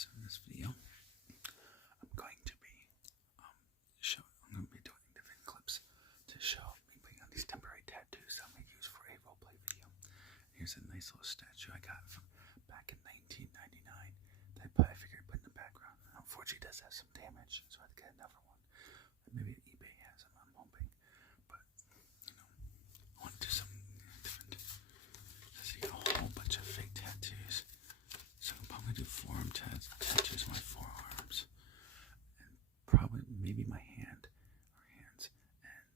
So in this video, I'm going to be doing different clips to show me putting on these temporary tattoos I'm going to use for a roleplay video. Here's a nice little statue I got from back in 1999 that I figured I'd put in the background. Unfortunately, it does have some damage, so I have to get another one. Maybe eBay has them, I'm hoping. But, I want to do something different. I see a whole bunch of fake tattoos. So I'm probably do forearm tattoos on my forearms, and probably maybe my hand or hands, and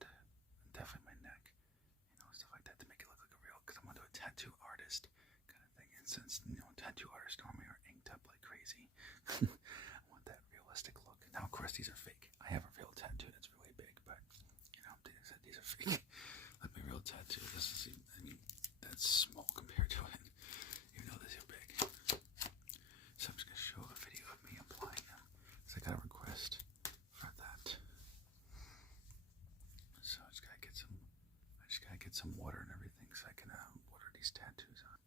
definitely my neck, stuff like that to make it look like a real. Because I'm gonna do a tattoo artist kind of thing, and since tattoo artists normally are inked up like crazy, I want that realistic look. Now, of course, these are fake. I have a real tattoo that's really big, but these are fake. Like my real tattoo, this is, that's small compared to it. Even though these are big. So I'm just going to show a video of me applying them, because I got a request for that. So I just got to get some water and everything so I can water these tattoos on.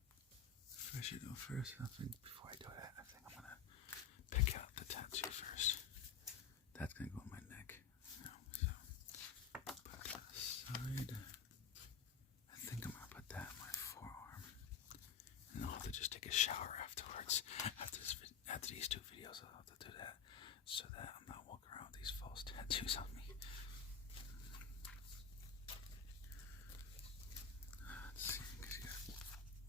First, I think before I do that, I think I'm going to pick out the tattoo first. That's going to go on my neck. So put that aside. I think I'm going to put that on my forearm. And I'll have to just take a shower afterwards. After these two videos, I'll have to do that so that I'm not walking around with these false tattoos on me. Let's see, because you got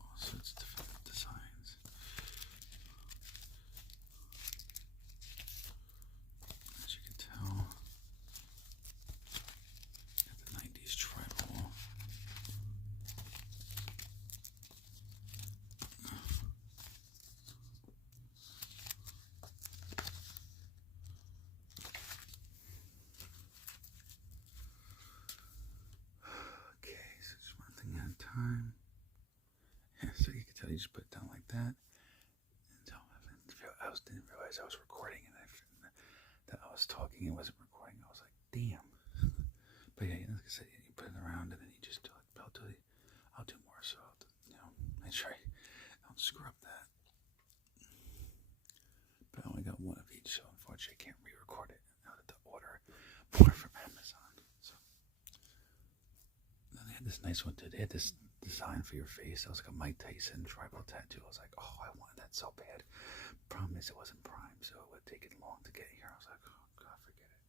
all sorts of different designs. As you can tell, got the 90s tribal. Time. Yeah, so you can tell you just put it down like that. And so I didn't realize I was recording, and that I was talking and wasn't recording. I was like, damn. But yeah, like I said, you put it around, and then you just do it. I'll do more, so I'll make sure I don't screw up that. But I only got one of each, so unfortunately I can't re-record it. Now that to order more from Amazon. So then they had this nice one too. They had this design for your face. That was like a Mike Tyson tribal tattoo. I was like, oh, I wanted that so bad. Problem is, it wasn't prime, so it would take it long to get here. I was like, oh god, forget it.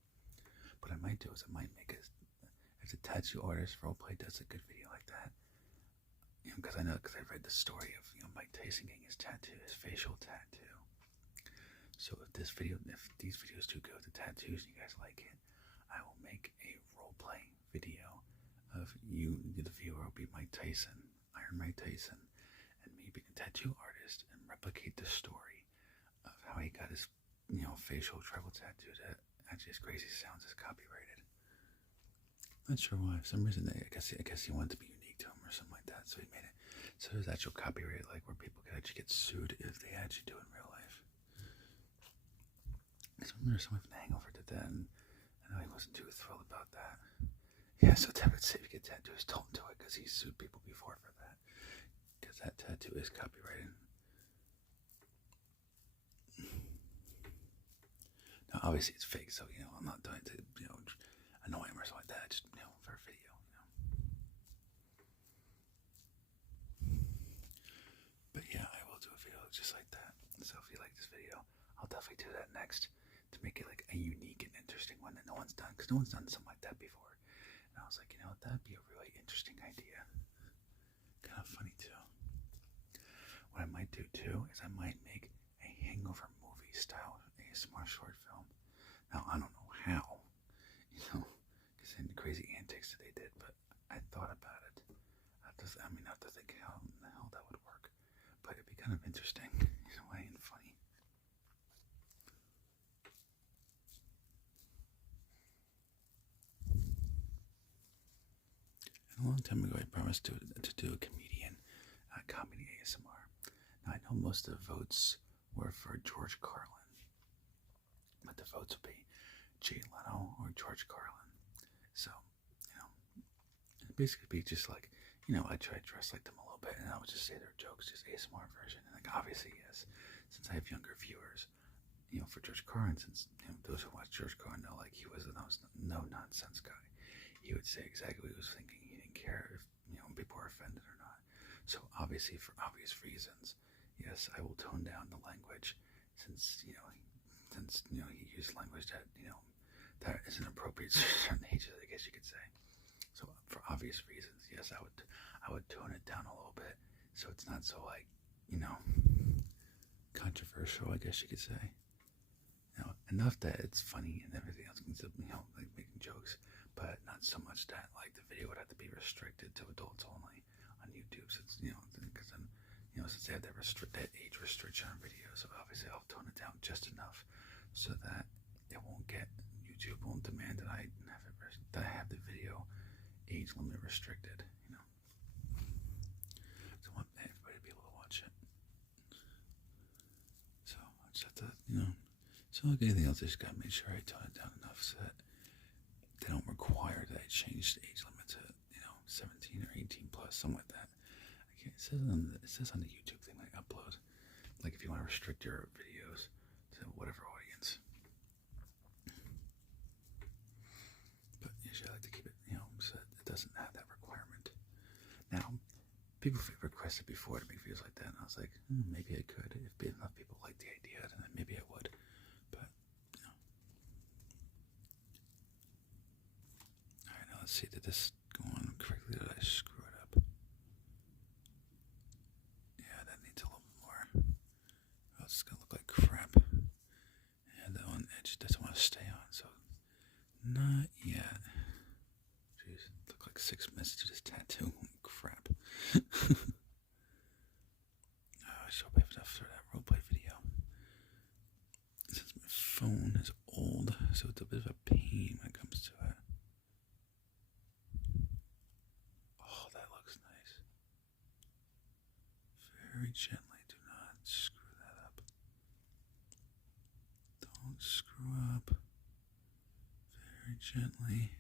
What I might do is I might make if a tattoo artist roleplay does a good video like that, because I read the story of Mike Tyson getting his tattoo, his facial tattoo. So if these videos do go with the tattoos and you guys like it, I will make a roleplay video of you, the viewer, will be Mike Tyson, Iron Mike Tyson, and me being a tattoo artist and replicate the story of how he got his, facial tribal tattoo that actually, as crazy as it sounds, is copyrighted. Not sure why. For some reason, I guess he wanted to be unique to him or something like that, so he made it so there's actual copyright, like where people could actually get sued if they actually do it in real life. Because I remember someone from The Hangover did that, and I know he wasn't too thrilled about that. Yeah, so David said if you get tattoos, don't do it, because he sued people before for that. Because that tattoo is copyrighted. Now, obviously it's fake, so, I'm not doing it to, annoy him or something like that. Just, for a video, But yeah, I will do a video just like that. So if you like this video, I'll definitely do that next to make it like a unique and interesting one that no one's done. Because no one's done something like that before. And I was like, that'd be a really interesting idea. Kind of funny too. What I might do too is I might make a Hangover movie style ASMR short film. Now, I don't know how, because the crazy antics that they did, but I thought about it. I have to think how in the hell that would work. But it'd be kind of interesting in a way and funny. A long time ago, I promised to do a comedy ASMR. Now, I know most of the votes were for George Carlin, but the votes would be Jay Leno or George Carlin. So, it'd basically be just like, I try to dress like them a little bit, and I would just say their jokes, just ASMR version. And like, obviously, yes, since I have younger viewers, for George Carlin, since those who watch George Carlin know, like, he was a no nonsense guy. He would say exactly what he was thinking. He didn't care if people were offended or not. So obviously, for obvious reasons, yes, I will tone down the language, since he used language that that isn't appropriate to certain ages, I guess you could say. So for obvious reasons, yes, I would tone it down a little bit, so it's not so, like, controversial, I guess you could say. Enough that it's funny and everything else, like making jokes, but not so much that, like, the video would have to be restricted to adults only on YouTube, since because then since they have that age restriction on videos, so obviously I'll tone it down just enough so that YouTube won't demand that I have the video age limit restricted. So I want everybody to be able to watch it. So I just have to, so like anything else, I just gotta make sure I tone it down enough so that they don't require that I change the age limit to 17 or 18 plus, something like that. It says on the YouTube thing, like, upload, like, if you want to restrict your videos to whatever audience. But usually I like to keep it, so it doesn't have that requirement. Now, people requested before to make videos like that, and I was like, maybe I could. If enough people like the idea, then maybe I would. But, Alright, now let's see, did this go on correctly? Did I screw it up? Yeah, that needs a little more. Oh, it's gonna look like crap. And that one edge doesn't want to stay on, so not yet. Jeez, it took like 6 minutes to this tattoo. Crap. I just hope I have enough for that roleplay video. Since my phone is old, so it's a bit of a pain when it comes to it. Oh, that looks nice. Very gently, do not screw that up. Don't screw up. Very gently.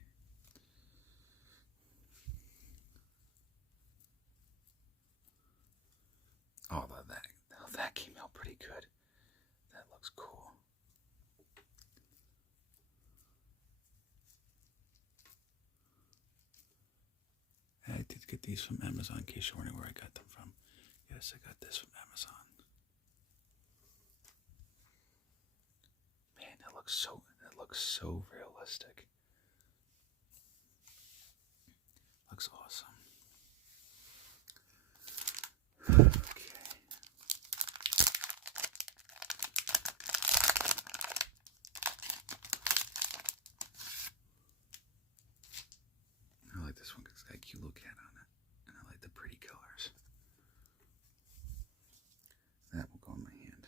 Oh, that came out pretty good. That looks cool. I did get these from Amazon, in case you're wondering where I got them from. Yes, I got this from Amazon. Man, that looks so realistic. Looks awesome. I like this one because it's got a cute little cat on it, and I like the pretty colors. That will go in my hand.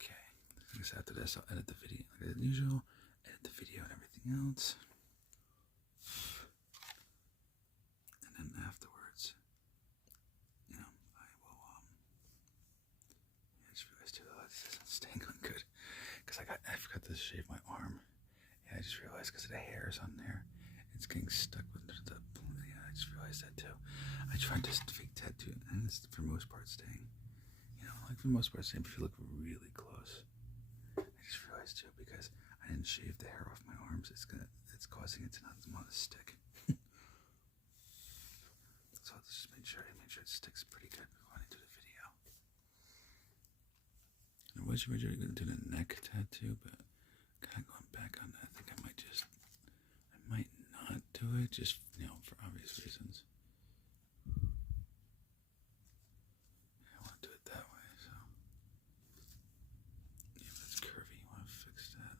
Okay, I guess after this I'll edit the video like as usual, edit the video and everything else. And then afterwards, I will, I just realized too, this isn't staying on good, because I forgot to shave my arm. Yeah, I just realized because of the hairs on there, it's getting stuck with the, yeah, I just realized that too. I tried this fake tattoo, and it's for the most part staying, like for the most part staying, but if you look really close, I just realized too, because I didn't shave the hair off my arms, it's causing it to not want to stick. So I'll just make sure it sticks pretty good when I do the video. I was originally going to do the neck tattoo, but kind of going back on that, I think I might not do it, just, for obvious reasons. I want to do it that way, so. Yeah, that's curvy, you want to fix that.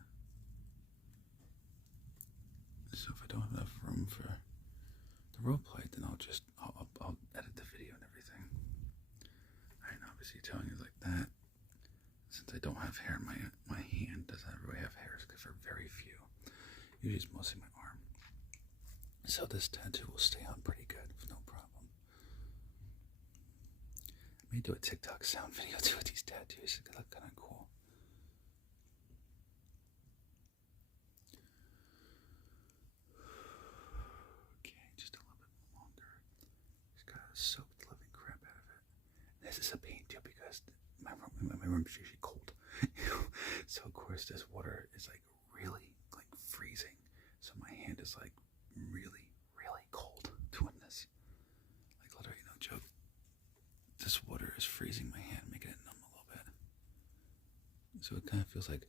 So if I don't have enough room for the roleplay, then I'll edit the video and everything. I'm obviously telling you like that, since I don't have hair in my hand doesn't really have hairs, because there are very few. Usually it's mostly my arm. So this tattoo will stay on pretty good with no problem. I may do a TikTok sound video too with these tattoos. They look kind of cool. my room's usually cold. So of course this water is like really like freezing. So my hand is like really, really cold doing this. Like literally, no joke. This water is freezing my hand, making it numb a little bit. So it kind of feels like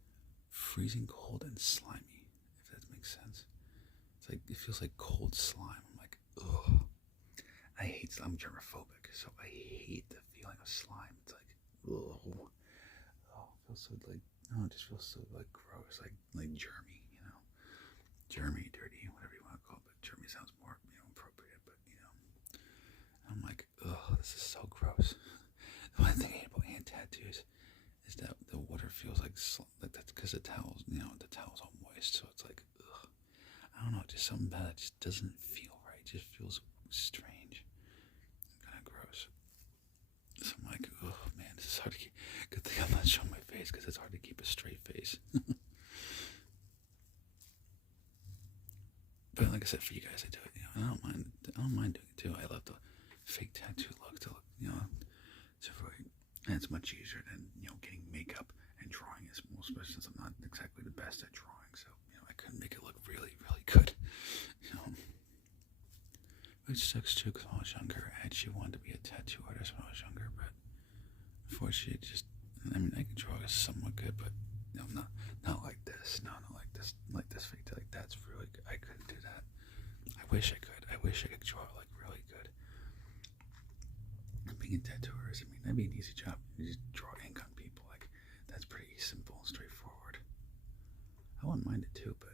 freezing cold and slimy, if that makes sense. It's like, it feels like cold slime. I'm like, ugh. I'm germophobic, so I hate the feeling of slime. It's like, ugh. Oh, it feels so like, it just feels so like gross, like germy, germy, dirty, whatever you want to call it. But germy sounds more, appropriate. But I'm like, ugh, this is so gross. The one thing I hate about hand tattoos is that the water feels like that's because the towels, the towel's all moist, so it's like, ugh. I don't know, just something about it just doesn't feel right. It just feels strange, kind of gross. So I'm like, oh man, this is hard to keep. Good thing I'm not showing my face because it's hard to keep a straight face. But like I said, for you guys, I do it. I don't mind. I don't mind doing it too. I love the fake tattoo look. To look, and it's much easier than getting makeup and drawing. Especially since I'm not exactly the best at drawing, so I couldn't make it look really, really good. Which sucks too, because when I was younger, I actually wanted to be a tattoo artist when I was younger, but unfortunately, I can draw somewhat good, but not like this. No, not like this. Like this fake, like that's really good. I couldn't do that. I wish I could. I wish I could draw like really good. Being a tattoo artist, that'd be an easy job. You just draw ink on people. Like that's pretty simple and straightforward. I wouldn't mind it too, but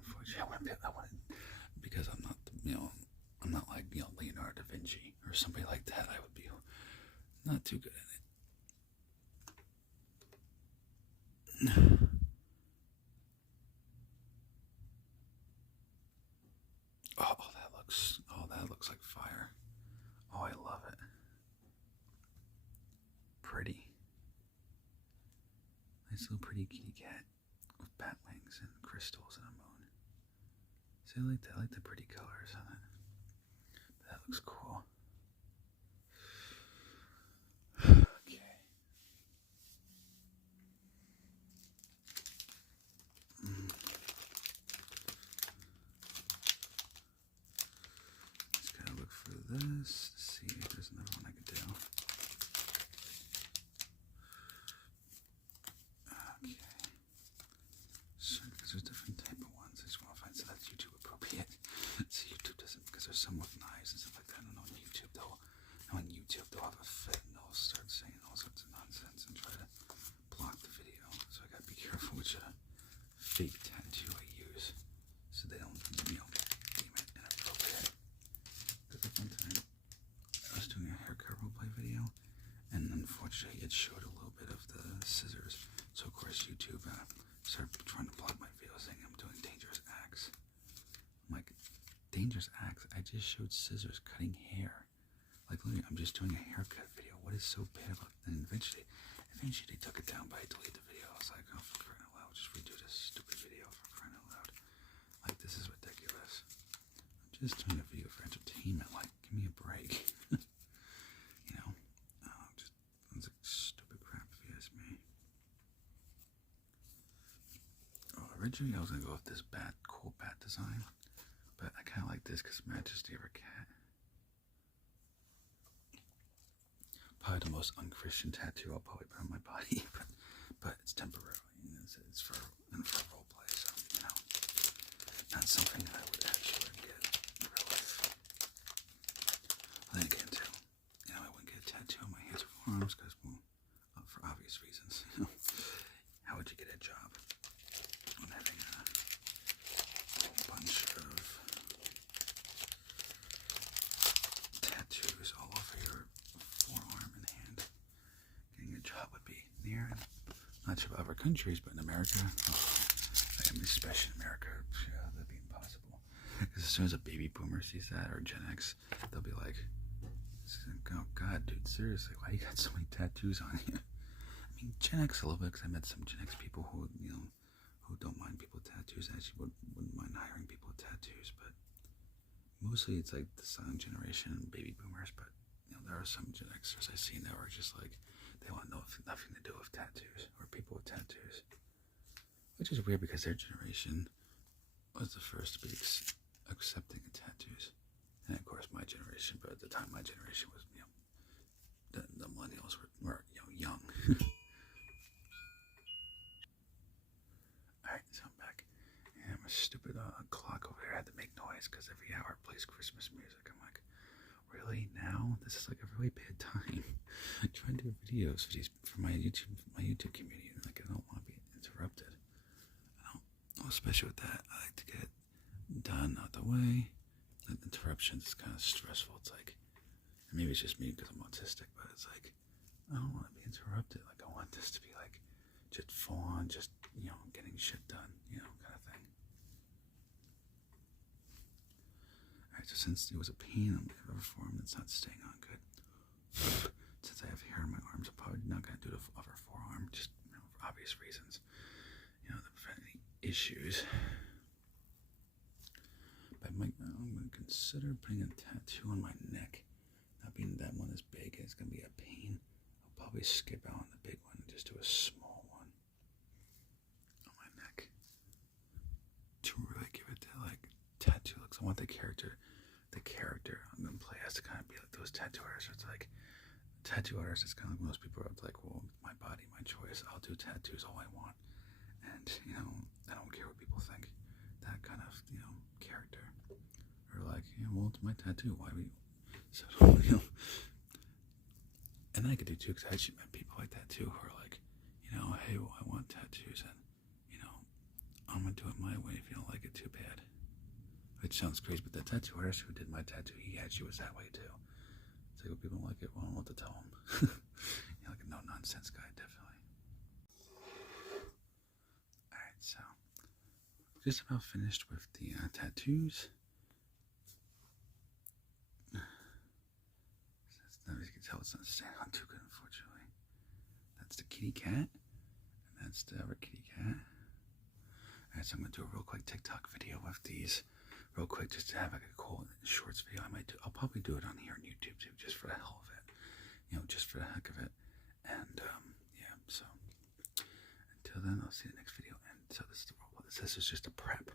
unfortunately, I wouldn't because I'm not, I'm not like Leonardo da Vinci or somebody like that. I would be not too good at it. Oh, that looks like fire. Oh, I love it. Pretty. Nice little pretty kitty cat with bat wings and crystals and a moon. See, I like that. I like the pretty colors on it. But that looks cool. Okay. Just gotta look for this to see if there's another one I could do. Okay. So, because there's different type of ones, I just want to find something that's YouTube appropriate. So YouTube doesn't, because there's some with knives and stuff like that. I don't know, on YouTube they'll have a fit and they'll start saying all sorts of nonsense and try to block the video. So I gotta be careful which fake tattoo I use, so they don't, deem it inappropriate. Because at one time I was doing a haircut roleplay video, and unfortunately it showed a little bit of the scissors. So of course YouTube started trying to block my video, saying I'm doing dangerous acts. I'm like, dangerous acts? I just showed scissors cutting hair. Like literally, I'm just doing a haircut video. What is so bad about it? And eventually they took it down, but I deleted the video. I was like, oh, for crying out loud, just redo this stupid video for crying out loud. Like, this is ridiculous. I'm just doing a video for entertainment. Like, give me a break. It's like stupid crap if you ask me. Oh, originally I was gonna go with this cool bat design, but I kind of like this because it matches the other cat. Probably the most unchristian tattoo I'll probably put on my body, but it's temporary. It's for role play, so not something that I would actually get in real life. Then again, too, I wouldn't get a tattoo on my hands or arms because, for obvious reasons. How would you get a job when having a bunch of tattoos all over your forearm and hand? Getting a job would be near, not sure about other countries, but in America, especially in America, that'd be impossible. Because as soon as a baby boomer sees that, or Gen X, they'll be like, oh God, dude, seriously, why you got so many tattoos on you? Gen X a little bit, because I met some Gen X people who, who don't mind people with tattoos, actually wouldn't mind hiring people with tattoos, but mostly it's like the silent generation and baby boomers, but there are some Gen Xers I've seen that are just like, They want nothing to do with tattoos or people with tattoos, which is weird because their generation was the first to be accepting of tattoos, and of course my generation. But at the time, my generation was, the millennials were young. All right, so I'm back, and my stupid clock over there had to make noise because every hour it plays Christmas music. I'm like, really now? This is like a really bad time. I'm trying to do videos for my YouTube community, and like I don't want to be interrupted. Especially with that, I like to get it done out the way. The interruptions is kind of stressful. It's like, maybe it's just me because I'm autistic, but it's like, I don't want to be interrupted. Like, I want this to be like, just full on, just, getting shit done, kind of thing. Alright, so since it was a pain on my other forearm that's not staying on good, since I have hair on my arms, I'm probably not going to do the other forearm, just, for obvious reasons, to prevent any issues. But I'm going to consider putting a tattoo on my neck. Not being that one is big, it's going to be a pain. I'll probably skip out on the big one and just do a small one on my neck to really give it that like tattoo looks. I want the character I'm going to play has to kind of be like those tattoo artists. It's like tattoo artists. It's kind of like most people are like, well, my body, my choice. I'll do tattoos all I want, and I don't care what people think. That kind of character, or like, well, it's my tattoo. Why we? So and I could do too, because I actually met people like that too, who are like, hey, well, I want tattoos, and I'm gonna do it my way. If you don't like it, too bad. Which sounds crazy, but the tattoo artist who did my tattoo, he actually was that way too. It's like, when people don't like it, well, I don't know what to tell them. Like a no-nonsense guy, definitely. Alright, so just about finished with the tattoos. As you can tell, it's not staying on too good, unfortunately. That's the kitty cat, and that's the other kitty cat. Alright, so I'm going to do a real quick TikTok video with these. Real quick, just to have like a cool shorts video. I'll probably do it on here on YouTube too, just for the hell of it. Just for the heck of it. And, yeah, so until then, I'll see you in the next video. And so this is the roleplay. This is just a prep